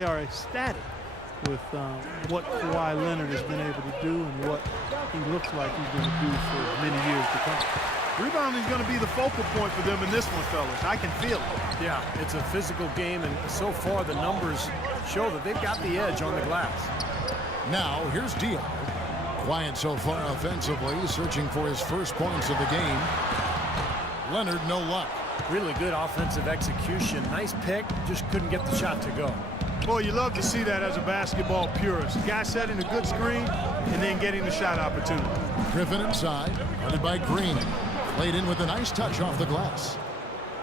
They are ecstatic with what Kawhi Leonard has been able to do and what he looks like he's going to do for many years to come. Rebounding is going to be the focal point for them in this one, fellas. I can feel it. Yeah, it's a physical game, and so far the numbers show that they've got the edge on the glass. Now, here's Dio. Quiet so far offensively, searching for his first points of the game. Leonard, no luck. Really good offensive execution. Nice pick, just couldn't get the shot to go. Boy, you love to see that as a basketball purist. Guy setting a good screen and then getting the shot opportunity. Griffin inside, guarded by Green. Played in with a nice touch off the glass.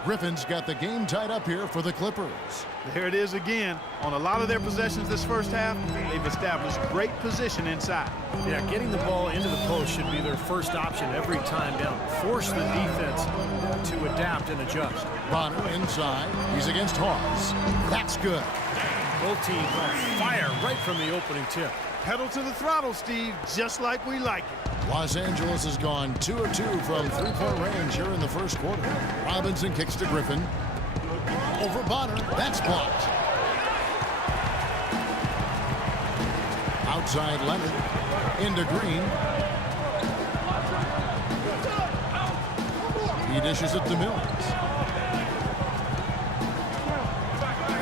Griffin's got the game tied up here for the Clippers. There it is again. On a lot of their possessions this first half, they've established great position inside. Yeah, getting the ball into the post should be their first option every time down. Force the defense to adapt and adjust. Bonner inside. He's against Hawes. That's good. Both teams on fire right from the opening tip. Pedal to the throttle, Steve, just like we like it. Los Angeles has gone 2 of 2 from three-point range here in the first quarter. Robinson kicks to Griffin. Over Bonner. That's blocked. Outside Leonard. Into Green. He dishes it to Mills.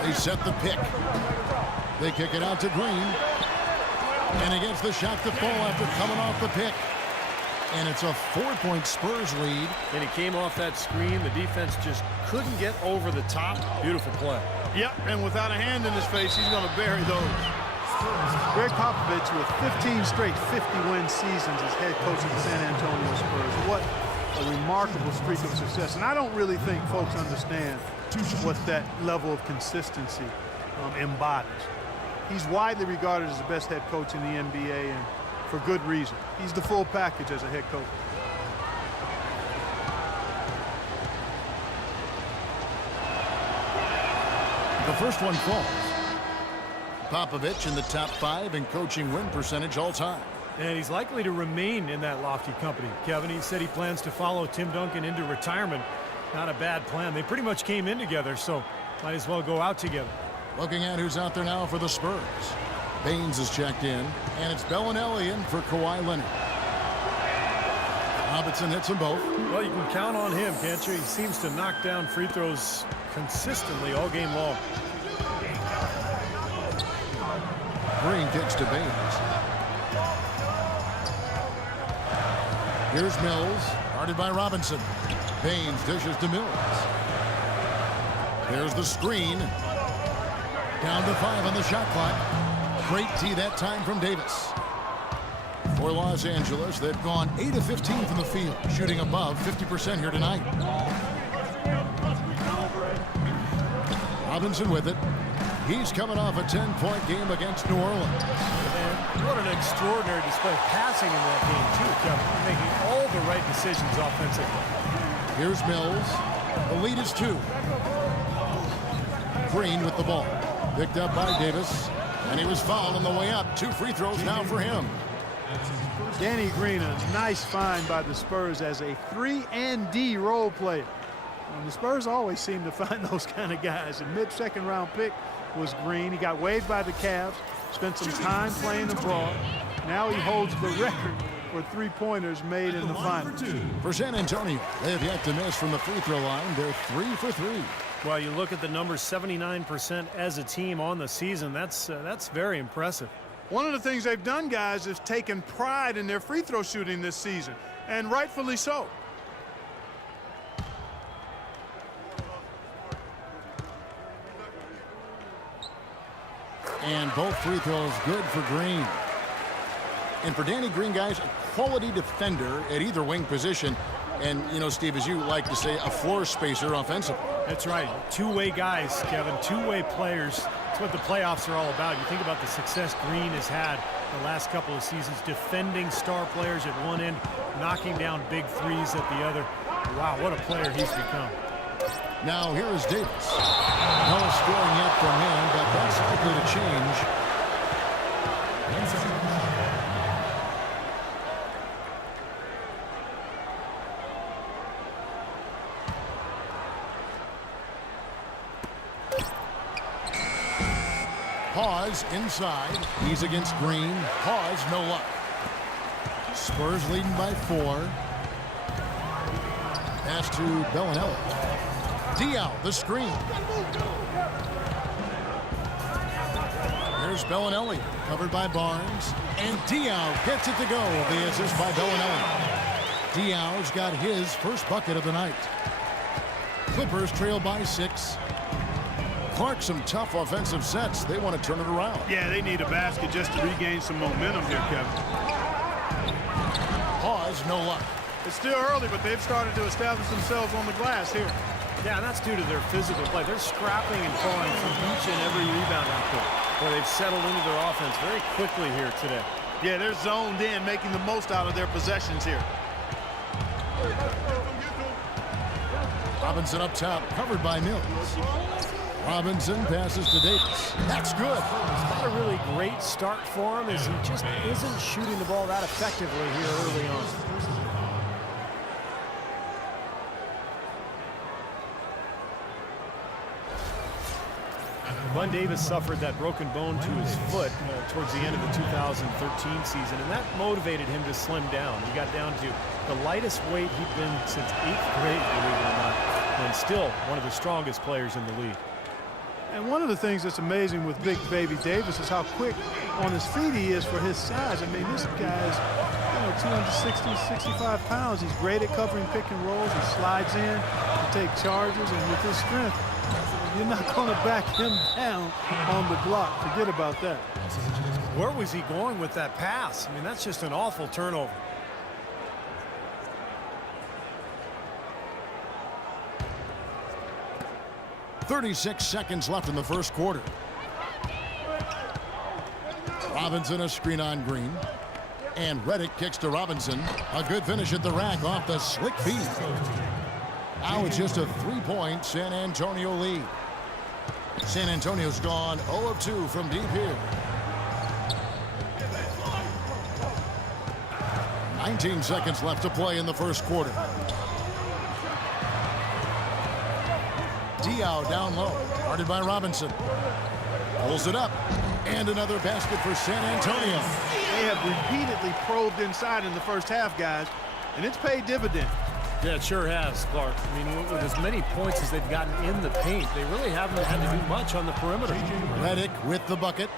They set the pick. They kick it out to Green. And he gets the shot to fall after coming off the pick. And it's a 4-point Spurs lead. And he came off that screen. The defense just couldn't get over the top. Beautiful play. Yep, and without a hand in his face, he's going to bury those. Greg Popovich with 15 straight 50-win seasons as head coach of the San Antonio Spurs. What a remarkable streak of success. And I don't really think folks understand what that level of consistency embodies. He's widely regarded as the best head coach in the NBA, and for good reason. He's the full package as a head coach. The first one falls. Popovich in the top 5 in coaching win percentage all time. And he's likely to remain in that lofty company. Kevin, he said he plans to follow Tim Duncan into retirement. Not a bad plan. They pretty much came in together, so might as well go out together. Looking at who's out there now for the Spurs. Baines is checked in, and it's Bellinelli in for Kawhi Leonard. Robinson hits them both. Well, you can count on him, can't you? He seems to knock down free throws consistently all game long. Green kicks to Baines. Here's Mills, guarded by Robinson. Baines dishes to Mills. There's the screen. Down to 5 on the shot clock. Great tee that time from Davis. For Los Angeles, they've gone 8 of 15 from the field, shooting above 50% here tonight. Robinson with it. He's coming off a 10-point game against New Orleans. And what an extraordinary display of passing in that game, too, Kevin. Making all the right decisions offensively. Here's Mills. The lead is 2. Green with the ball. Picked up by Davis. And he was fouled on the way up. 2 free throws now for him. Danny Green, a nice find by the Spurs as a 3-and-D role player. And the Spurs always seem to find those kind of guys. A mid-second round pick was Green. He got waived by the Cavs, spent some time playing abroad. Now he holds the record for 3-pointers made in the finals. For San Antonio, they have yet to miss from the free throw line. They're 3 for 3. Well, you look at the numbers, 79% as a team on the season. That's very impressive. One of the things they've done, guys, is taken pride in their free throw shooting this season, and rightfully so. And both free throws good for Green. And for Danny Green, guys, a quality defender at either wing position. And, you know, Steve, as you like to say, a floor spacer offensively. That's right. Two-way guys, Kevin. Two-way players. That's what the playoffs are all about. You think about the success Green has had the last couple of seasons, defending star players at one end, knocking down big threes at the other. Wow, what a player he's become. Now here is Davis. No scoring yet from him, but that's likely to change. Pause inside. He's against Green. Pause, no luck. Spurs leading by 4. Pass to Bellinelli. Diaw, the screen. Here's Bellinelli, covered by Barnes. And Diaw gets it to go. The assist by Bellinelli. Diaw's got his first bucket of the night. Clippers trail by 6. Clark, some tough offensive sets. They want to turn it around. Yeah, they need a basket just to regain some momentum here, Kevin. Pause, no luck. It's still early, but they've started to establish themselves on the glass here. Yeah, and that's due to their physical play. They're scrapping and clawing for each and every rebound out there. Boy, they've settled into their offense very quickly here today. Yeah, they're zoned in, making the most out of their possessions here. Robinson up top, covered by Mills. Robinson passes to Davis. That's good. It's not a really great start for him as he just isn't shooting the ball that effectively here early on. Bun Davis suffered that broken bone to his foot towards the end of the 2013 season, and that motivated him to slim down. He got down to the lightest weight he'd been since 8th grade, believe it or not, and still one of the strongest players in the league. And one of the things that's amazing with Big Baby Davis is how quick on his feet he is for his size. I mean, this guy's 260, 65 pounds. He's great at covering pick and rolls. He slides in to take charges, and with his strength, you're not going to back him down on the block. Forget about that. Where was he going with that pass? I mean, that's just an awful turnover. .36 seconds left in the first quarter. Robinson a screen on Green. And Redick kicks to Robinson. A good finish at the rack off the slick feed. Now it's just a 3-point San Antonio lead. San Antonio's gone 0 of 2 from deep here. 19 seconds left to play in the first quarter. Diaw down low, guarded by Robinson. Pulls it up, and another basket for San Antonio. They have repeatedly probed inside in the first half, guys, and it's paid dividends. Yeah, it sure has, Clark. I mean, with as many points as they've gotten in the paint, they really haven't had to do much on the perimeter. Redick with the bucket.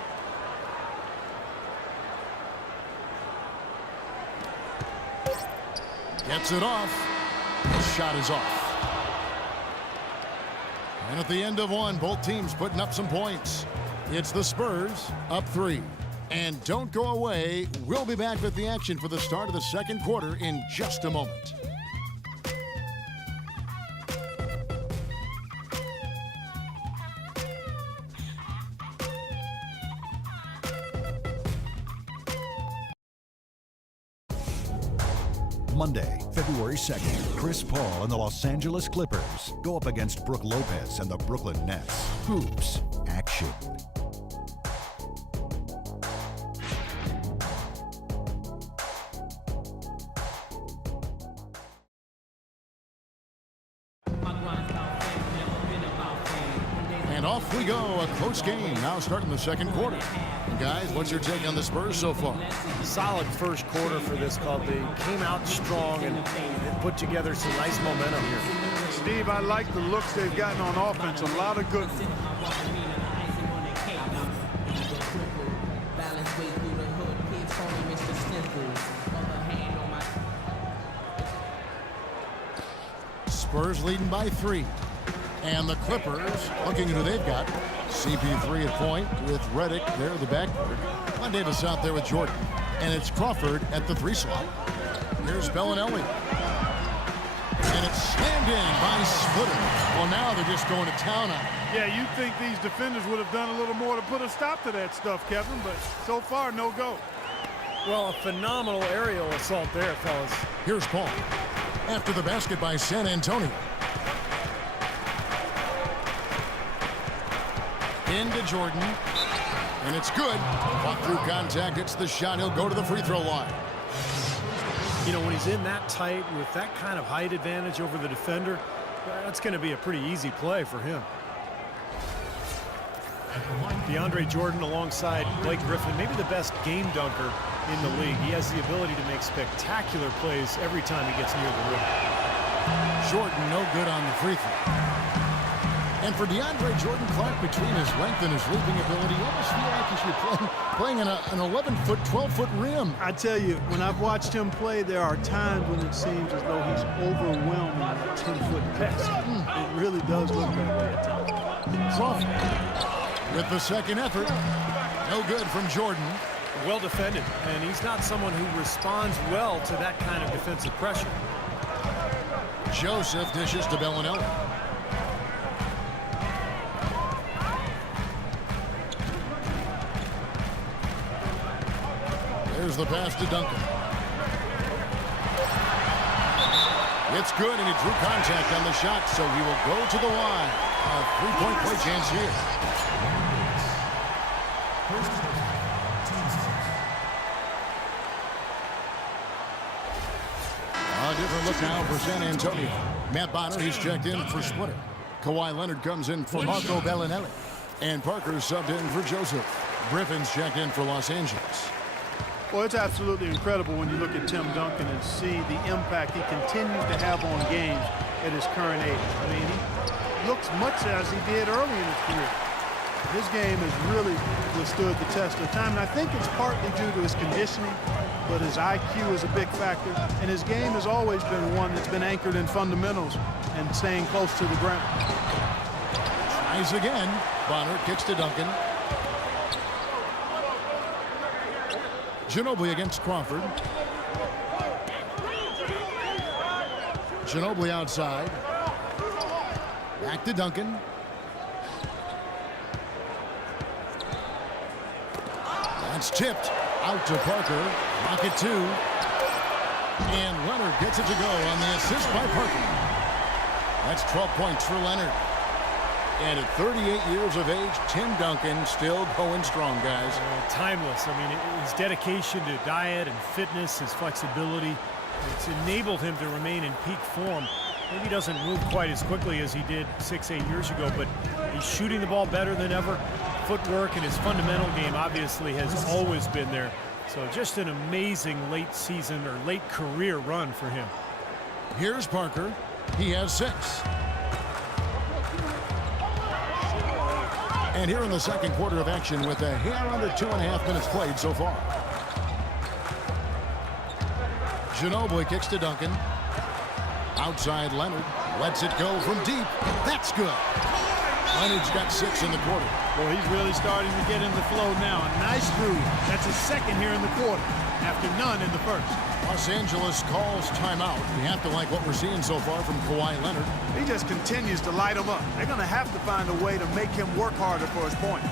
Gets it off. Shot is off. And at the end of one, both teams putting up some points. It's the Spurs up 3. And don't go away. We'll be back with the action for the start of the second quarter in just a moment. Monday, February 2nd, Chris Paul and the Los Angeles Clippers go up against Brook Lopez and the Brooklyn Nets. Hoops action. And off we go, a close game now starting the second quarter. And guys, what's your take on the Spurs so far? Solid first quarter for this club. They came out strong and put together some nice momentum here. Steve, I like the looks they've gotten on offense. A lot of good. Spurs leading by 3. And the Clippers looking at who they've got. CP3 at point with Redick there at the backboard. Bun Davis out there with Jordan. And it's Crawford at the 3 slot. Here's Bellinelli. And it's slammed in by Splitter. Well, now they're just going to town on it. Yeah, you'd think these defenders would have done a little more to put a stop to that stuff, Kevin, but so far, no go. Well, a phenomenal aerial assault there, fellas. Here's Paul. After the basket by San Antonio. Into Jordan. And it's good. Walk through contact. It's the shot. He'll go to the free throw line. You know, when he's in that tight with that kind of height advantage over the defender, that's going to be a pretty easy play for him. DeAndre Jordan alongside Blake Griffin, maybe the best game dunker in the league. He has the ability to make spectacular plays every time he gets near the rim. Jordan no good on the free throw. And for DeAndre Jordan, Clark, between his length and his leaping ability, you almost feel like he should be playing in an 11-foot, 12-foot rim. I tell you, when I've watched him play, there are times when it seems as though he's overwhelming that 10-foot pass. It really does look that way at times. Crawford with the second effort. No good from Jordan. Well defended, and he's not someone who responds well to that kind of defensive pressure. Joseph dishes to Bellinelli. There's the pass to Duncan. It's good, and he drew contact on the shot, so he will go to the line. A three-point play chance here. A different look now for San Antonio. Matt Bonner, he's checked in for Splitter. Kawhi Leonard comes in for Marco Bellinelli. And Parker subbed in for Joseph. Griffin's checked in for Los Angeles. Well, it's absolutely incredible when you look at Tim Duncan and see the impact he continues to have on games at his current age. I mean, he looks much as he did early in his career. His game has really withstood the test of time, and I think it's partly due to his conditioning, but his IQ is a big factor, and his game has always been one that's been anchored in fundamentals and staying close to the ground. Tries again. Bonner kicks to Duncan. Ginobili against Crawford. Ginobili outside. Back to Duncan. That's tipped out to Parker. Rocket 2. And Leonard gets it to go on the assist by Parker. That's 12 points for Leonard. And at 38 years of age, Tim Duncan still going strong, guys. Timeless. I mean, his dedication to diet and fitness, his flexibility, it's enabled him to remain in peak form. Maybe he doesn't move quite as quickly as he did 6-8 years ago, but he's shooting the ball better than ever. Footwork and his fundamental game obviously has always been there. So just an amazing late season or late career run for him. Here's Parker. He has 6. And here in the second quarter of action with a hair under 2.5 minutes played so far. Ginobili kicks to Duncan. Outside Leonard. Lets it go from deep. That's good. Leonard's got 6 in the quarter. Boy, he's really starting to get in the flow now. A nice groove. That's his second here in the quarter, after none in the first. Los Angeles calls timeout. You have to like what we're seeing so far from Kawhi Leonard. He just continues to light him up. They're going to have to find a way to make him work harder for his point.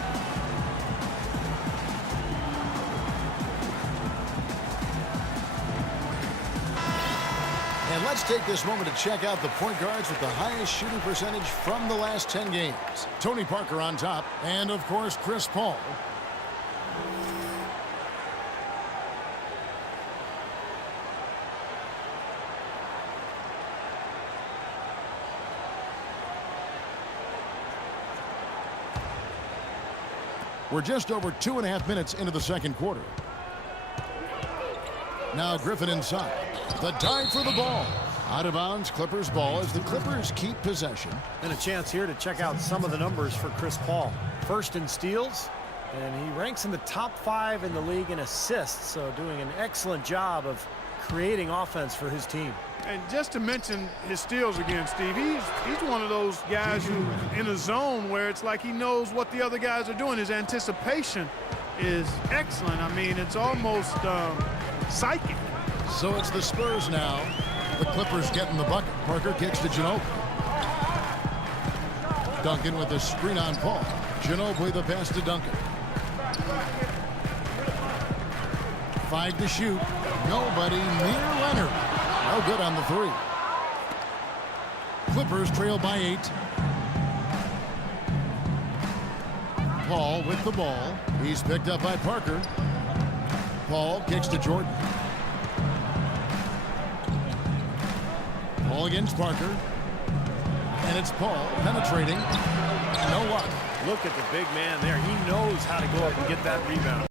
And let's take this moment to check out the point guards with the highest shooting percentage from the last 10 games. Tony Parker on top, and of course, Chris Paul. We're just over 2.5 minutes into the second quarter. Now Griffin inside. The dive for the ball. Out of bounds, Clippers ball as the Clippers keep possession. And a chance here to check out some of the numbers for Chris Paul. First in steals, and he ranks in the top 5 in the league in assists, so doing an excellent job of creating offense for his team. And just to mention his steals again, Steve, he's one of those guys who in a zone where it's like he knows what the other guys are doing. His anticipation is excellent. I mean, it's almost psychic. So it's the Spurs now. The Clippers getting the bucket. Parker kicks to Ginobili. Duncan with the screen on Paul. Ginobili the pass to Duncan. 5 to shoot. Nobody near Leonard. No good on the 3. Clippers trail by 8. Paul with the ball. He's picked up by Parker. Paul kicks to Jordan. Paul against Parker. And it's Paul penetrating. No luck. Look at the big man there. He knows how to go up and get that rebound.